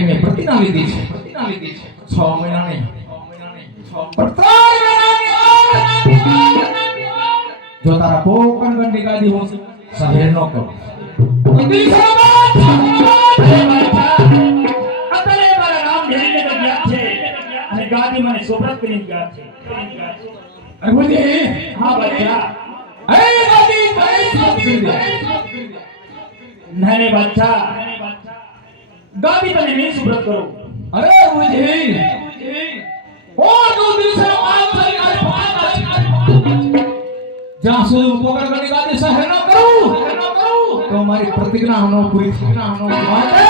મેં પ્રતિજ્ઞા લીધી છે 6 મહિનાની જો તારા પોકણ ગંડી ગાદી હું સહેર ન કરું અને ગાદી મને સોબત કરીને ગયા છે અરે મુજી હા બચ્ચા એ ગાદી નાને બચ્ચા ગાદી તને નહીં સુબ્રત કરું અરે મુજી ઓ દો દિવસે જ્યાં સુધી પોકણ ગંડી ગાદી સહેર ન કરું તો મારી પ્રતિજ્ઞા નો પૂરી માટે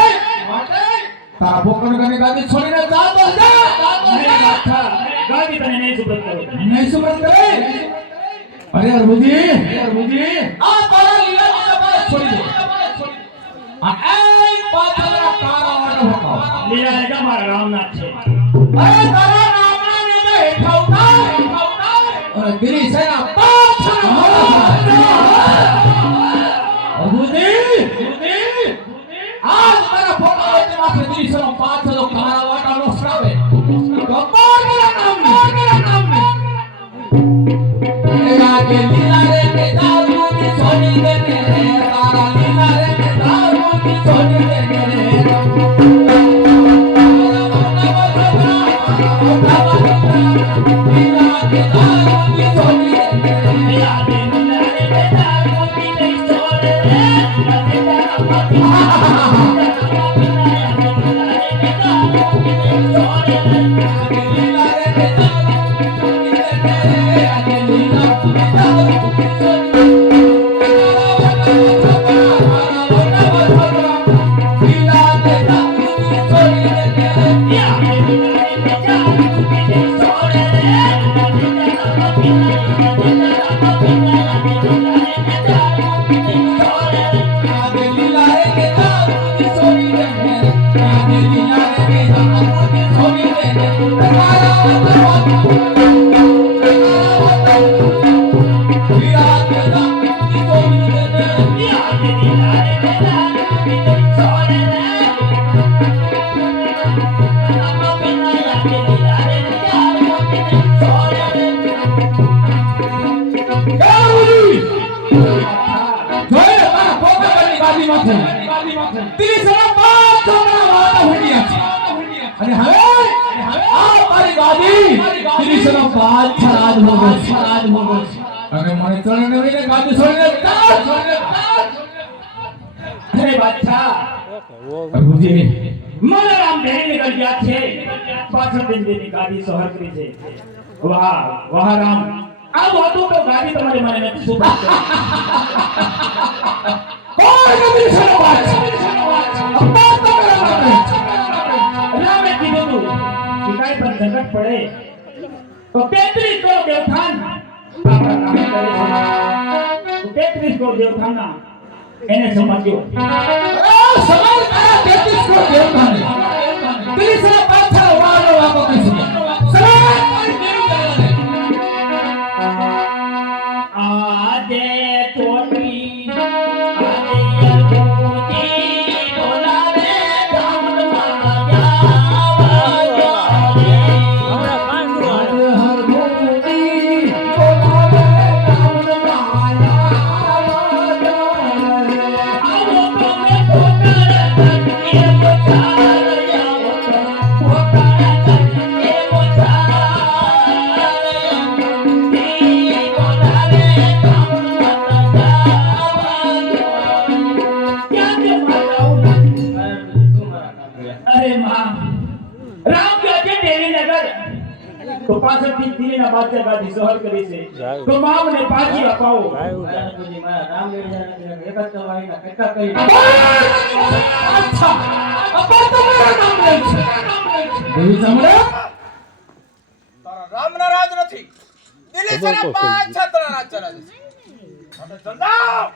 તારા પોકણ ગંડી ગાદી છોડીને જા તો જા ગાદી તને નહીં સુબ્રત કરું નહીં સુબ્રત કરે અરે અરબુજી આ તારા લીલા પાસે છોડી દે આ એક પાછળના તારા માટે ભકાવ લીલા એ મારા રામનાથ છે અરે તારા નામના ને તો હેઠા ઉતાર અરે ગિરી સેના પાછળ અરબુજી આજ તારા પોકણ માથે ગિરી સેના પાછળ તારા વાટાનો શ્રાવે ગબ્બર નામ के लीला रे के दारू की सोनी दे रे तारा लीला रे के दारू की सोनी दे रे लीला के दारू की सोनी दे रे लीला के दारू की नहीं सोने रे અને હવે આ મારી ગાદી ત્રિશનો પાછળ રાજ ભોગવ અને મને ચણે નવીને ગાદી છોડીને અરે બાદશાહ અરબુજી મને રામ ભેરી નીકળ ગયા છે પાછળ દિનની ગાદી સહર કરી છે વાહ રામ આ વાતો તો ગાદી તમારે મને નથી સુપરત કોઈ નથી છનો વાત અબ્બા તો રામે કીધું તું કે કાઈ પણ સંકટ પડે તો 33 કરોડ દેવખાન આપણા કામે કરે છે 33 કરોડ દેવખાનના એને સમજ્યો સમાજ તારા 33 કરોડ દેવખાન ત્રિશનો પાછળ વાળો વાપો કરી છે સમાજ મારી દેવી આજે ચોટી What બધી દિલ્હીના બાદશાહ ગાદી સહર કરી છે તો માં મને પાછી અપાવો રામજી મારા રામ લેવા નથી એક જ તમારીના કેટલા કરી અચ્છા અપા તમારું નામ લે છે દેવી સાંભળો તારા રામના રાજ નથી દિલ્હી સરા પાછા તારા રાજ ચલા જશે અને ચંદા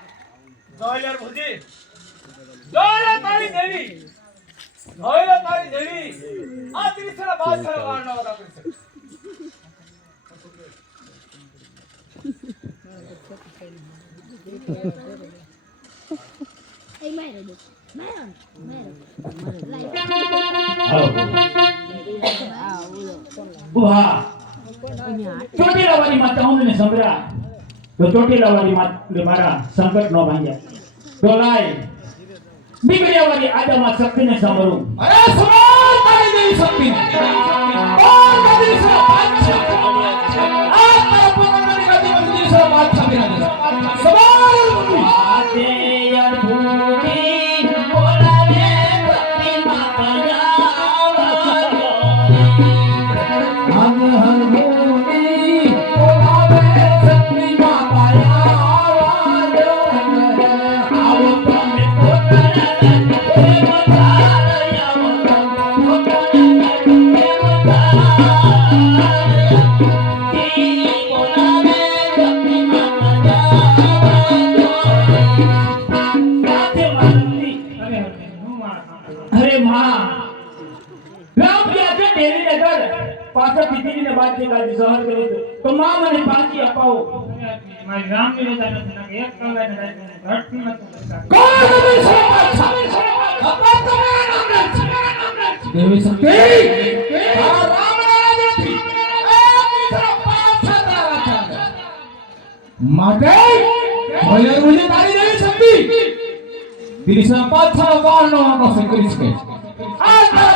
જોઈલર ભુજી જોઈલર તારી દેવી જોઈલર તારી દેવી આ દિલ્હી સરા બાદશાહ વાળના વાળા કરશે Hey, man. ઉહા ચોટીલા વાળી માતા અમને સંભળા તો ચોટીલા વાળી માતા મારા સંકટ નો ભાંગ્યા તો લાય બીગડ્યા વાળી આદામાં શક્તિને સાંભળું અરે સમાર તારી દેવી શક્તિ કોણ નદી સે બાદશાહ આ તારા પોતાની ગાદી પર નદી સે બાદશાહ બિરાજે સમાર આતે યાર ભૂમિ બોલાવે ભક્તિ માતા જાવાજો હર હર ભૂમિ બોલાવે શક્તિ માતા આવાજો આવો તમે પોતાના અરે માં રામ આજે દેવી નગર પાછા પીતીને બાદ જે ગાડી સહર કરી તો માં મને પાછી અપાવો મારી રામ ની રજા નથી એક કલાક ઘટતી નથી કોણ નદી સે બાદશાહ અપા તમારું નામ લે છે દેવી શક્તિ તારા રામ રાજ નથી એ નદી સે બાદશાહ તારા ચાલે માટે ભલે મુજે તારી દેવી શક્તિ દિશા પાછા વાળનો આંખો સંકરી છે આ